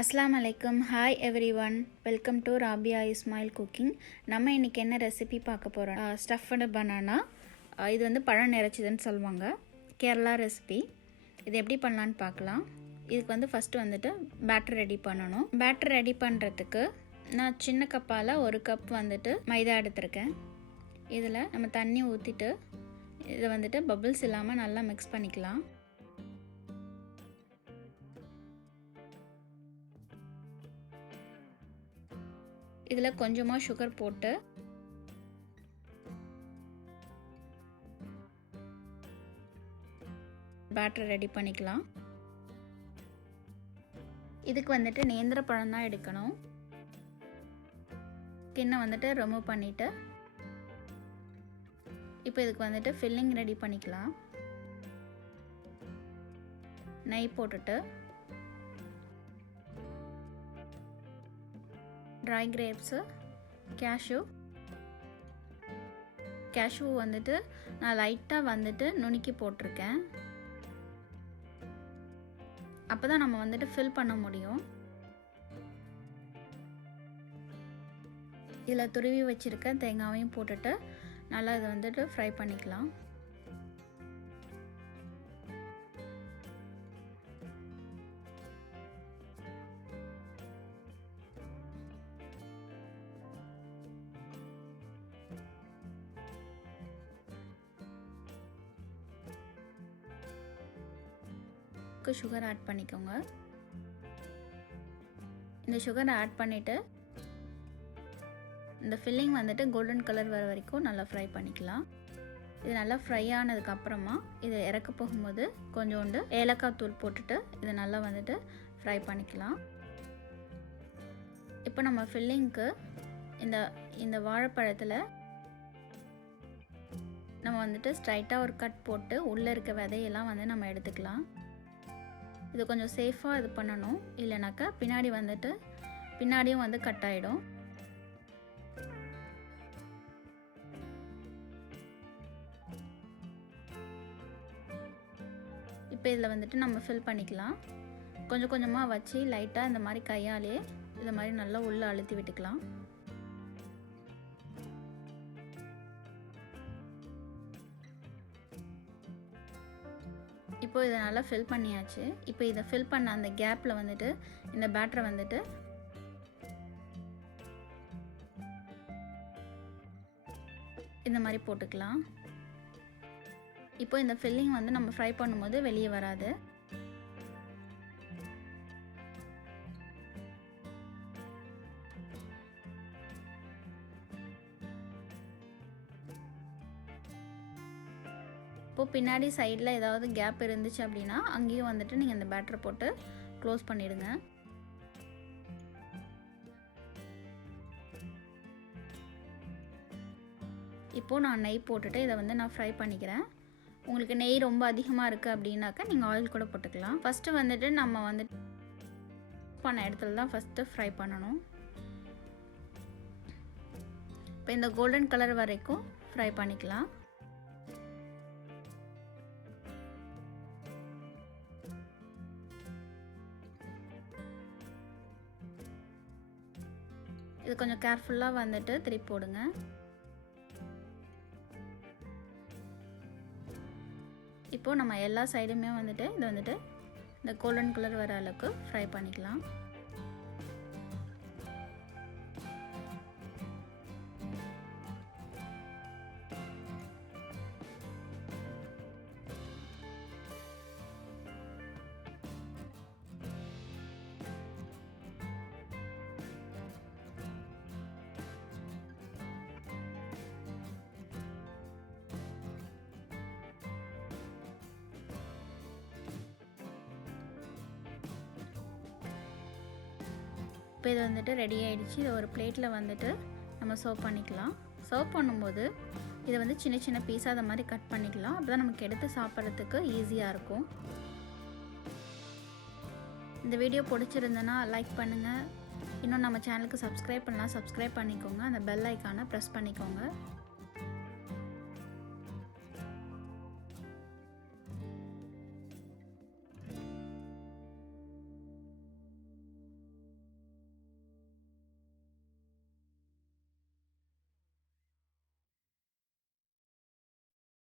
Assalamu alaikum. Hi everyone. Welcome to Rabiya ismail cooking. நம்ம இன்னைக்கு என்ன ரெசிபி பார்க்க போறோம்? Stuffed banana. இது வந்து பழம் நிரச்சதுன்னு சொல்லுவாங்க. கேரளா ரெசிபி. இது எப்படி பண்ணலாம்னு பார்க்கலாம். இதுக்கு வந்து ஃபர்ஸ்ட் வந்துட்டு பேட்டர் ரெடி பண்ணனும். பேட்டர் ரெடி பண்றதுக்கு நான் சின்ன கப்பால 1 கப் வந்துட்டு மைதா எடுத்துர்க்கேன். இதில நம்ம தண்ணி ஊத்திட்டு இத வந்துட்டு பபிள்ஸ் இல்லாம நல்லா mix பண்ணிக்கலாம். இதில் கொஞ்சமாக சுகர் போட்டு பேட்டர் ரெடி பண்ணிக்கலாம். இதுக்கு வந்துட்டு நேந்திர பழம் தான் எடுக்கணும். ஸ்கின்னை வந்துட்டு ரிமூவ் பண்ணிவிட்டு இப்போ இதுக்கு வந்துட்டு ஃபில்லிங் ரெடி பண்ணிக்கலாம். நெய் போட்டுட்டு dry grapes, cashew வந்துட்டு நான் லைட்டா வந்துட்டு நுணுக்கி போட்டுருக்கேன். அப்பதான் நம்ம வந்துட்டு ஃபில் பண்ண முடியும். இதில் துருவி வச்சிருக்க தேங்காவையும் போட்டுட்டு நல்லா இதை வந்துட்டு ஃப்ரை பண்ணிக்கலாம். சுகர் ஆட் பண்ணிக்கோங்க. இந்த சுகரை ஆட் பண்ணிட்டு இந்த ஃபில்லிங் வந்துட்டு கோல்டன் கலர் வர வரைக்கும் நல்லா ஃப்ரை பண்ணிக்கலாம். இது நல்லா ஃப்ரை ஆனதுக்கு அப்புறமா இதை இறக்க போகும்போது கொஞ்சோண்டு ஏலக்காய் தூள் போட்டுட்டு இதை நல்லா வந்துட்டு ஃப்ரை பண்ணிக்கலாம். இப்போ நம்ம ஃபில்லிங்க்கு இந்த வாழைப்பழத்தில் நம்ம வந்துட்டு ஸ்ட்ரைட்டாக ஒரு கட் போட்டு உள்ளே இருக்க விதையெல்லாம் வந்து நம்ம எடுத்துக்கலாம். இது கொஞ்சம் சேஃபாக இது பண்ணணும், இல்லைனாக்கா பின்னாடியும் வந்து கட் ஆகிடும். இப்போ இதில் வந்துட்டு நம்ம ஃபில் பண்ணிக்கலாம். கொஞ்சம் கொஞ்சமாக வச்சு லைட்டாக இந்த மாதிரி கையாலே இது மாதிரி நல்லா உள்ளே அழுத்தி விட்டுக்கலாம். இப்போ இதை நல்லா ஃபில் பண்ணியாச்சு. இப்போ இதை ஃபில் பண்ண அந்த கேப்பில் வந்துட்டு இந்த பேட்டரை வந்துட்டு இந்த மாதிரி போட்டுக்கலாம். இப்போ இந்த ஃபில்லிங் வந்து நம்ம ஃப்ரை பண்ணும்போது வெளியே வராது. இப்போ பின்னாடி சைடில் ஏதாவது கேப் இருந்துச்சு அப்படின்னா அங்கேயும் வந்துட்டு நீங்கள் இந்த பேட்டரை போட்டு க்ளோஸ் பண்ணிடுங்க. இப்போது நான் நெய் போட்டுட்டு இதை வந்து நான் ஃப்ரை பண்ணிக்கிறேன். உங்களுக்கு நெய் ரொம்ப அதிகமாக இருக்குது அப்படின்னாக்கா நீங்கள் ஆயில் கூட போட்டுக்கலாம். ஃபஸ்ட்டு வந்துட்டு நம்ம வந்துட்டு பண்ண இடத்துல தான் ஃபஸ்ட்டு ஃப்ரை பண்ணணும். இப்போ இந்த கோல்டன் கலர் வரைக்கும் ஃப்ரை பண்ணிக்கலாம். இது கொஞ்சம் கேர்ஃபுல்லாக வந்துட்டு திருப்பி போடுங்க. இப்போது நம்ம எல்லா சைடுமே வந்துட்டு இது வந்துட்டு இந்த கோல்டன் கலர் வர அளவுக்கு ஃப்ரை பண்ணிக்கலாம். இப்போ இது வந்துட்டு ரெடி ஆகிடுச்சு. இதை ஒரு பிளேட்டில் வந்துட்டு நம்ம சர்வ் பண்ணிக்கலாம். சர்வ் பண்ணும்போது இதை வந்து சின்ன சின்ன பீஸாக அதை மாதிரி கட் பண்ணிக்கலாம். அப்போ தான் நமக்கு எடுத்து சாப்பிட்றதுக்கு ஈஸியாக இருக்கும். இந்த வீடியோ பிடிச்சிருந்தனா லைக் பண்ணுங்கள். இன்னும் நம்ம சேனலுக்கு சப்ஸ்கிரைப் பண்ணலாம், சப்ஸ்கிரைப் பண்ணிக்கோங்க. அந்த பெல் ஐக்கானை ப்ரெஸ் பண்ணிக்கோங்க.